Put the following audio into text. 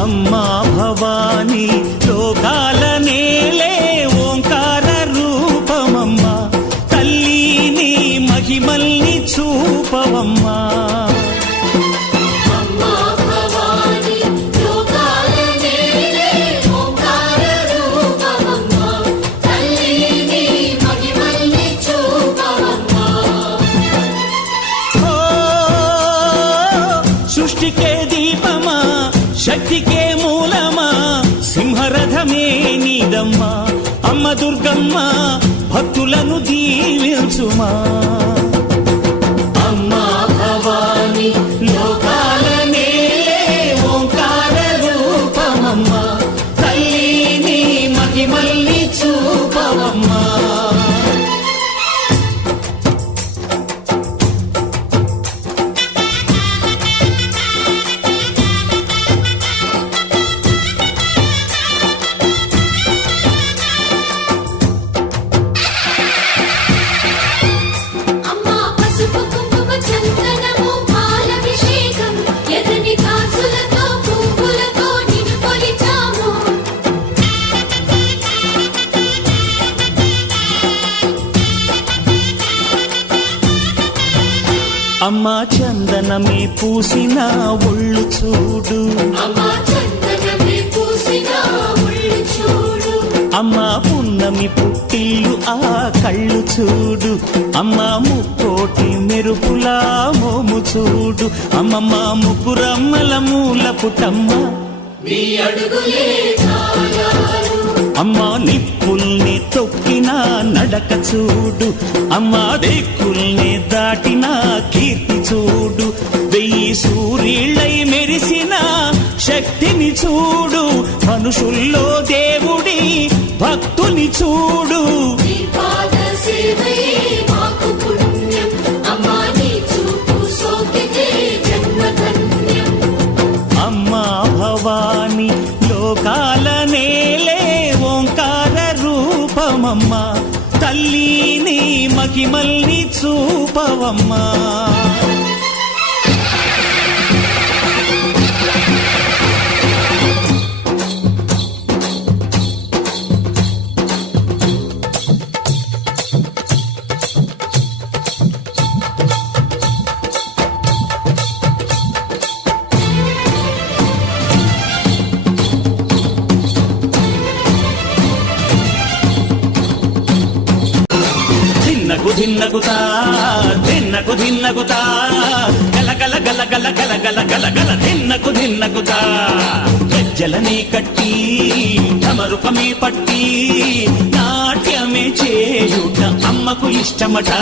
అమ్మా భవానీ లోకాల నేలే ఓంకార రూపమమ్మా తల్లి నీ మహిమల్ని చూపవమ్మా సృష్టికే దీపమా శక్తికే మూలమా సింహరథమే నీదమ్మా అమ్మ దుర్గమ్మ భక్తులను దీవించుమా అమ్మా భవానీ లోకాల నేలే ఓంకార రూపమమ్మా తల్లి నీ మహిమల్ని చూపవమ్మా అమ్మా చందనమే పూసిన ఒళ్ళు చూడు అమ్మా పున్నమి పుట్టిల్లు ఆ కళ్ళు చూడు అమ్మా ముక్కోటి మెరుపులా మోము చూడు అమ్మమ్మ ముగ్గురమ్మల మూల పుటమ్మ అమ్మా నిప్పుల్ని తొక్కిన నడక చూడు అమ్మా దిక్కుల్ని దాటిన కీర్తి చూడు 1000 సూర్యుళ్ళై మెరిసిన శక్తిని చూడు మనుషుల్లో దేవుడి భక్తుని చూడు అమ్మా భవానీ లోకాల నేలే ఓంకార రూపమమ్మా తల్లి నీ మహిమల్ని చూపవమ్మా ధిన్నగుతా ధిన్నకు ధిన్నగుతా గల గల గల గల గల గల గల గల ధిన్నగుతా గజ్జలనే కట్టి ఢమరుకమే పట్టి నాట్యమే చేయుట అమ్మకు ఇష్టమట